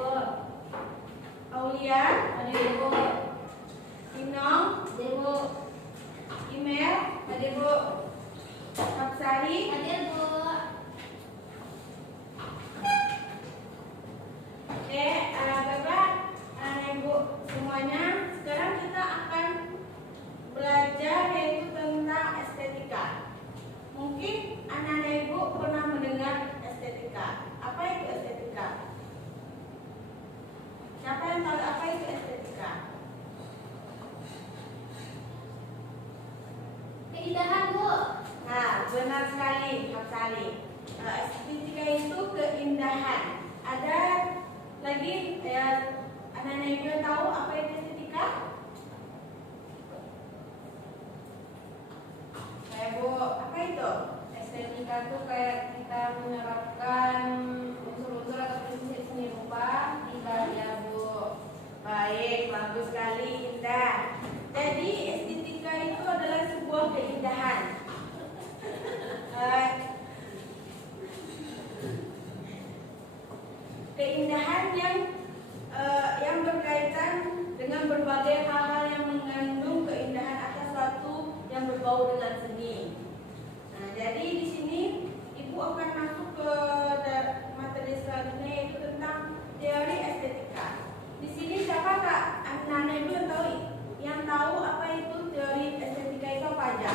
Bu. Aulia? Ada Bu. Inong? Ada Bu. Imel? Ada Bu. Hapsari? Ada Bu. Oke, Bapak, Ibu semuanya, sekarang kita akan belajar yaitu tentang estetika. Mungkin anak-anak Ibu pernah mendengar estetika. Apa itu estetika? Siapa yang tahu apa itu estetika? Keindahan, Bu. Nah, benar sekali, Hapsari. Estetika itu keindahan. Ada lagi anak-anak Ibu yang tahu apa itu estetika? Bu, apa itu? Estetika itu kayak kita menerapkan unsur-unsur atau prinsip seni rupa di karya, Bu. Baik, bagus sekali, indah. Jadi estetika itu adalah sebuah keindahan. Keindahan yang berkaitan dengan berbagai hal-hal yang mengandung keindahan atas sesuatu yang berbau dengan seni. Nah, jadi di sini Ibu akan masuk ke materi selanjutnya yaitu tentang teori estetika. Di sini siapa Kak? Anak-anak Ibu yang tahu apa itu teori estetika itu apa aja?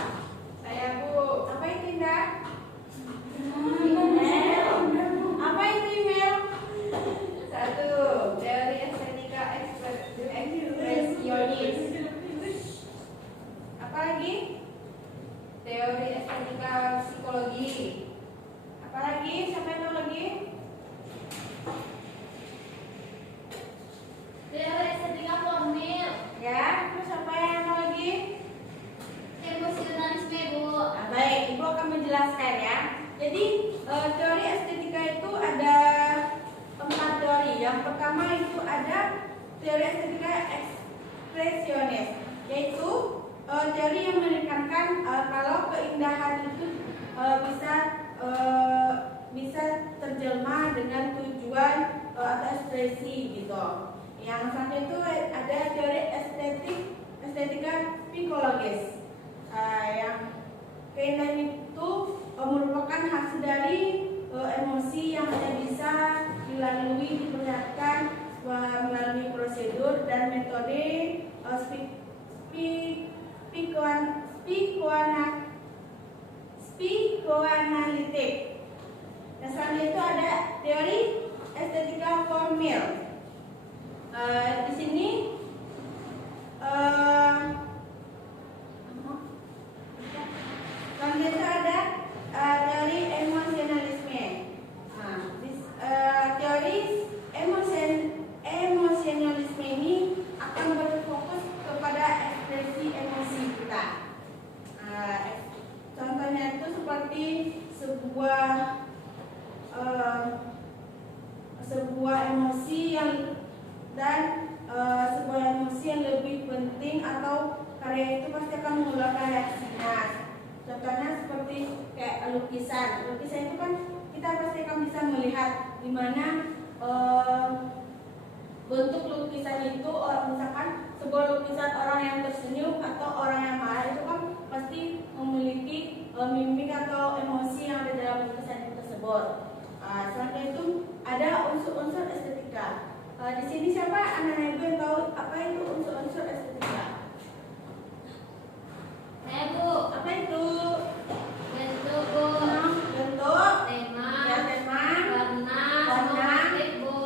Saya, Bu. Apa itu, Indah? Apa itu, email? Satu, teori estetika ekspresionis. Apa lagi? Teori estetika psikologi. Apa lagi? Siapa yang tahu lagi? Teori estetika formil. Ya, terus apa yang tahu lagi? Emosionalisme, Bu. Nah, baik, Ibu akan menjelaskan ya. Jadi teori estetika itu ada 4 teori. Yang pertama itu ada teori estetika ekspresionis, yaitu teori yang menekankan kalau keindahan itu bisa terjelma dengan tujuan atau ekspresi gitu. Yang satu itu ada teori estetika psikologis. Yang keindahan itu merupakan hasil dari emosi yang tidak bisa dilalui diperlihatkan melalui prosedur dan metode psikoanalitik. Yang selanjutnya itu ada teori estetika formil. Di sini selanjutnya ada teori emosionalisme. Teori emosionalisme ini akan berfokus kepada ekspresi emosi kita. Contohnya itu seperti sebuah emosi yang lebih penting atau karya itu pasti akan mengeluarkan reaksi. Contohnya seperti kayak lukisan. Lukisan itu kan kita pasti akan bisa melihat di mana bentuk lukisan itu, misalkan sebuah lukisan orang yang tersenyum atau orang yang marah itu kan pasti memiliki mimik atau emosi yang ada dalam lukisan tersebut. Selanjutnya itu ada unsur-unsur estetika. Di sini siapa anak-anak Ibu yang tahu apa itu unsur-unsur estetika? Saya, Bu. Apa itu? Bentuk, Bu. Bentuk. Tema. Ya, tema. Warna. Motif, Bu.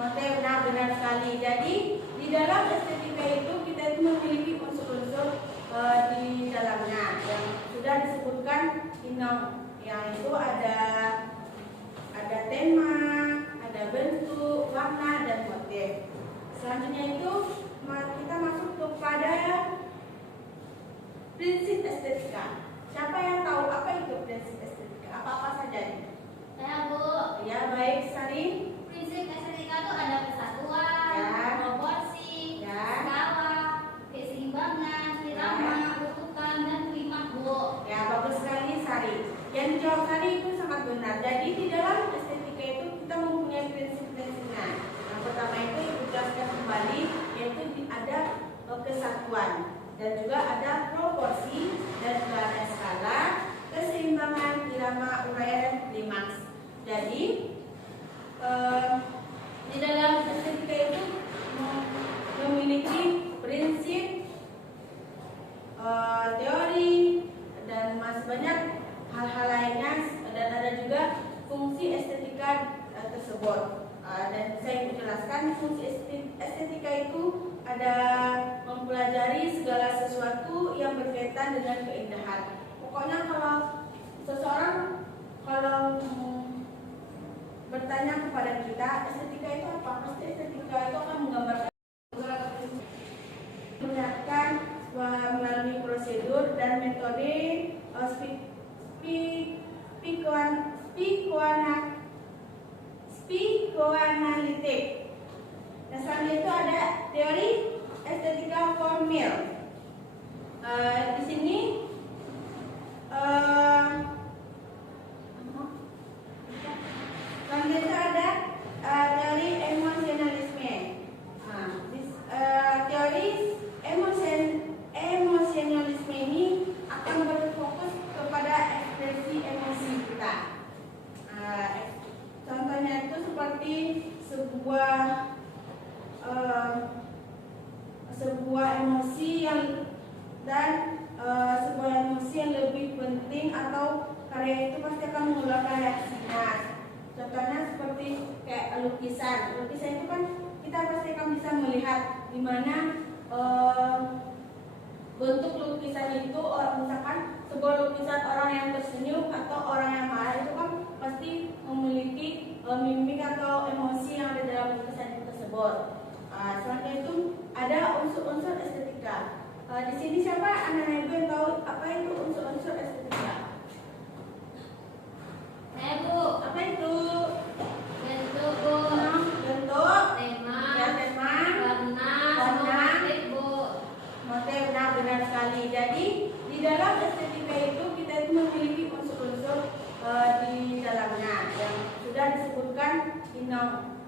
Motif, benar sekali. Jadi di dalam estetika itu kita itu memiliki unsur-unsur di dalamnya yang sudah disebutkan yang itu ada tema, ada bentuk, warna, dan motif. Selanjutnya itu kita masuk kepada prinsip estetika. Siapa yang tahu apa itu prinsip estetika? Apa-apa saja nih? Saya, Bu. Ya, baik, Sari. Prinsip estetika itu ada kesatuan, proporsi, skala, keseimbangan, irama, ututan, dan klimaks, Bu. Ya, bagus sekali, Sari. Yang dijawab Sari itu sangat benar. Jadi di dalam estetika itu kita mempunyai prinsip-prinsipnya. Yang estetika itu memiliki prinsip, teori, dan masih banyak hal-hal lainnya, dan ada juga fungsi estetika tersebut. Dan saya menjelaskan fungsi estetika itu ada mempelajari segala sesuatu yang berkaitan dengan keindahan. Pokoknya kalau seseorang bertanya kepada kita estetika itu apa, pasti estetika itu akan menggambarkan melalui prosedur dan metode psikoanalitik. Dan selanjutnya itu ada teori estetika formil. Di sini selanjutnya ada teori emosionalisme. Teori emosionalisme ini akan berfokus kepada ekspresi emosi kita. Contohnya itu seperti sebuah emosi yang sebuah emosi yang lebih penting atau karya itu pasti akan mengeluarkan reaksinya. Contohnya seperti kayak lukisan. Lukisan itu kan kita pasti akan bisa melihat di mana bentuk lukisan itu, misalkan sebuah lukisan orang yang tersenyum atau orang yang marah itu kan pasti memiliki mimik atau emosi yang ada dalam lukisan tersebut. Selanjutnya itu ada unsur-unsur estetika. Di sini siapa anak-anak ibu yang tahu apa itu unsur-unsur estetika? Bu. Apa itu? Bentuk, Bu. Bentuk, Tema. ya, tema, Warna. warna, Motif, Bu. motif. Benar sekali. Jadi di dalam estetika itu kita itu memiliki unsur-unsur di dalamnya yang sudah disebutkan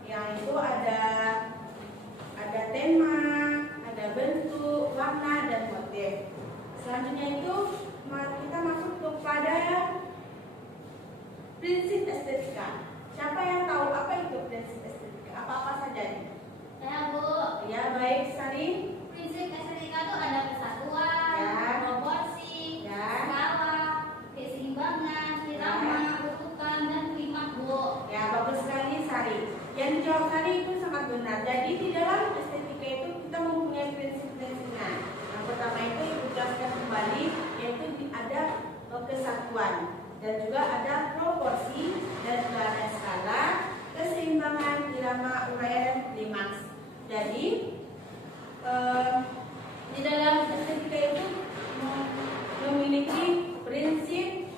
yang itu ada tema, ada bentuk, warna, dan motif. Selanjutnya itu kita masuk kepada prinsip estetika. Siapa yang tahu apa itu prinsip estetika? Apa-apa saja nih? Ya, Bu. Ya, baik sekali. Prinsip estetika itu ada kesatuan, Ya. proporsi, Ya. skala, keseimbangan, irama, bentukan, dan klimaks, Bu. Ya, bagus sekali Sari. Yang dijawab Sari itu sangat benar. Jadi di dalam estetika itu kita mempunyai prinsip-prinsipnya. Yang pertama itu Ibu jelaskan kembali, yaitu ada kesatuan, dan juga ada proporsi, dan juga ada skala, keseimbangan, irama, uraian, dan klimaks. Jadi di dalam estetika itu memiliki prinsip,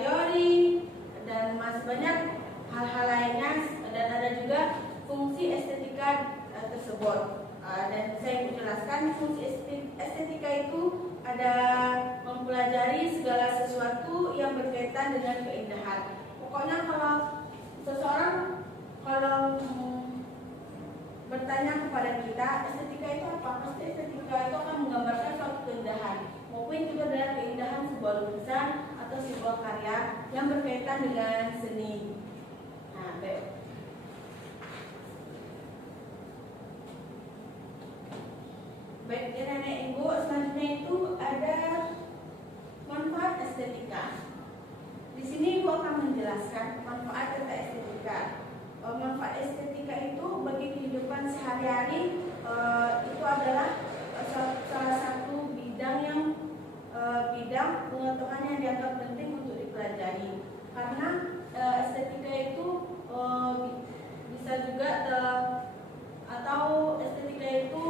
teori, dan masih banyak hal-hal lainnya, dan ada juga fungsi estetika tersebut. Dan saya menjelaskan fungsi estetika itu ada mempelajari segala sesuatu yang berkaitan dengan keindahan. Pokoknya kalau seseorang bertanya kepada kita estetika itu apa, pasti estetika itu akan menggambarkan suatu keindahan, maupun juga adalah keindahan sebuah lukisan atau sebuah karya yang berkaitan dengan seni. Nah, baik. Baik, nenek ibu, selanjutnya itu ada manfaat estetika. Di sini ibu akan menjelaskan manfaat tentang estetika. Manfaat estetika itu bagi kehidupan sehari-hari itu adalah salah satu bidang pengetahuan yang dianggap penting untuk dipelajari. Karena estetika itu bisa juga atau estetika itu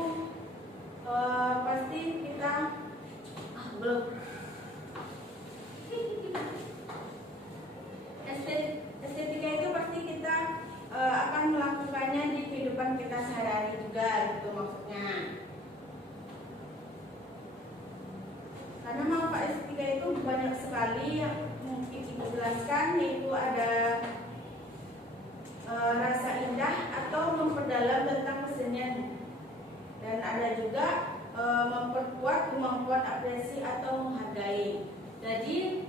pasti kita belum estetika itu pasti kita akan melakukannya di kehidupan kita sehari-hari juga, gitu maksudnya. Karena manfaat estetika itu banyak sekali yang mungkin Ibu jelaskan, yaitu ada rasa indah atau memperdalam tentang kesenian, dan ada juga memperkuat kemampuan apresiasi atau menghargai. Jadi